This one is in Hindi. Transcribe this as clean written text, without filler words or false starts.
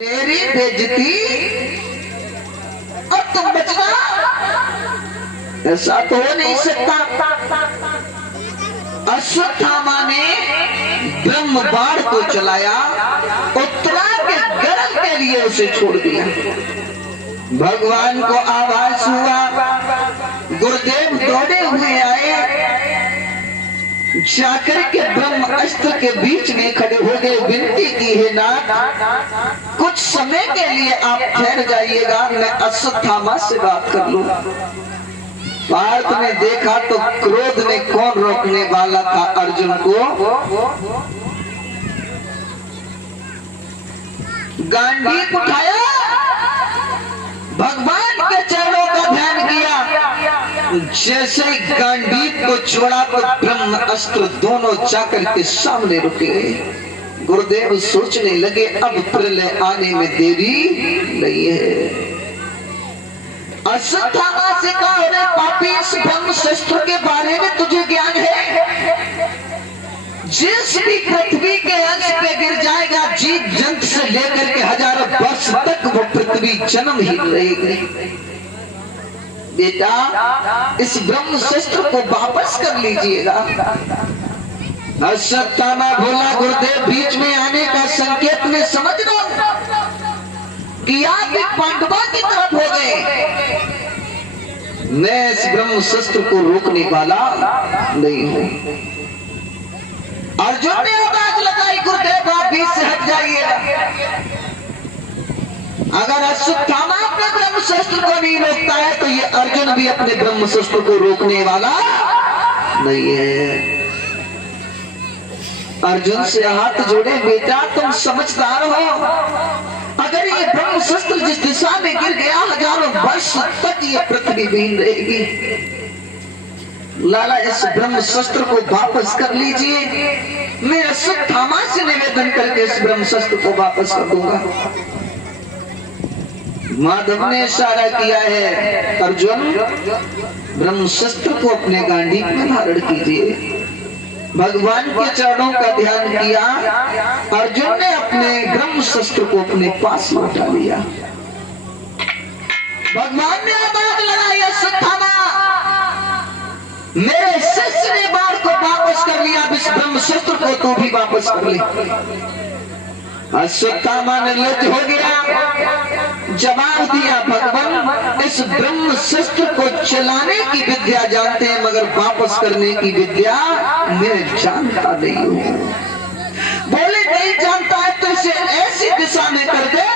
तेरी बेइज्जती और तुम बचना, ऐसा तो हो नहीं सकता। अश्वत्थामा ने ब्रह्म बाण को चलाया, उत्तरा के गर्भ के लिए उसे छोड़ दिया। भगवान को आभास हुआ, गुरुदेव दौड़े हुए आए, जाकर के ब्रह्म अस्त्र के बीच में खड़े हो गए, विनती की है नाथ कुछ समय के लिए आप ठहर जाइएगा, मैं अश्वत्थामा से बात कर लूं। पार्थ ने देखा तो क्रोध में कौन रोकने वाला था अर्जुन को। गांडीव उठाया, भगवान के चरणों का ध्यान किया, जैसे गांडीव को छोड़ा तो ब्रह्म अस्त्र दोनों जाकर के सामने रुक गए। गुरुदेव सोचने लगे अब प्रलय आने में देरी नहीं है। अश्वत्थामा से कहा, अरे पापी, इस ब्रह्म शस्त्र के बारे में तुझे ज्ञान है? जिस भी पृथ्वी के अंश पे गिर जाएगा, जीव जंतु से लेकर के हजारों वर्ष तक वो पृथ्वी जन्म ही रहेगी। बेटा, इस ब्रह्म शस्त्र को वापस कर लीजिएगा। अश्वत्थामा बोला, गुरुदेव बीच में आने का संकेत मैं समझ रहा हूं कि आप एक पांडवा की तरफ हो गए, मैं इस ब्रह्म शस्त्र को रोकने वाला नहीं हूं। अर्जुन ने आवाज लगाई, गुरुदेव आप बीच से हट जाइएगा। अगर अश्वत्थामा अपने ब्रह्म शस्त्र को नहीं रोकता है तो ये अर्जुन भी अपने ब्रह्म शस्त्र को रोकने वाला नहीं है। अर्जुन से हाथ जोड़े, बेटा तुम समझदार हो, अगर ये ब्रह्म शस्त्र जिस दिशा में गिर गया, हजारों वर्ष तक ये पृथ्वी विहीन रहेगी। लाला, इस ब्रह्म शस्त्र को वापस कर लीजिए, मैं अश्वत्थामा से निवेदन करके इस ब्रह्म शस्त्र को वापस कर दूंगा। माधव ने इशारा किया है, अर्जुन ब्रह्म शस्त्र को अपने गांडीव में धारण कीजिए। भगवान के चरणों का ध्यान किया, अर्जुन ने अपने ब्रह्म शस्त्र को अपने पास में उठा लिया। भगवान ने आवाज लगाई, अश्वत्थामा मेरे शिष्य ने बाण को वापस कर लिया, अब इस ब्रह्म शस्त्र को तू भी वापस कर ले। अश्वत्थामा निर्लज्ज हो गया, जवाब दिया, भगवान इस ब्रह्म शस्त्र को चलाने की विद्या जानते हैं, मगर वापस करने की विद्या मैं जानता नहीं हूँ। बोले नहीं जानता है तो इसे ऐसी दिशा में कर दे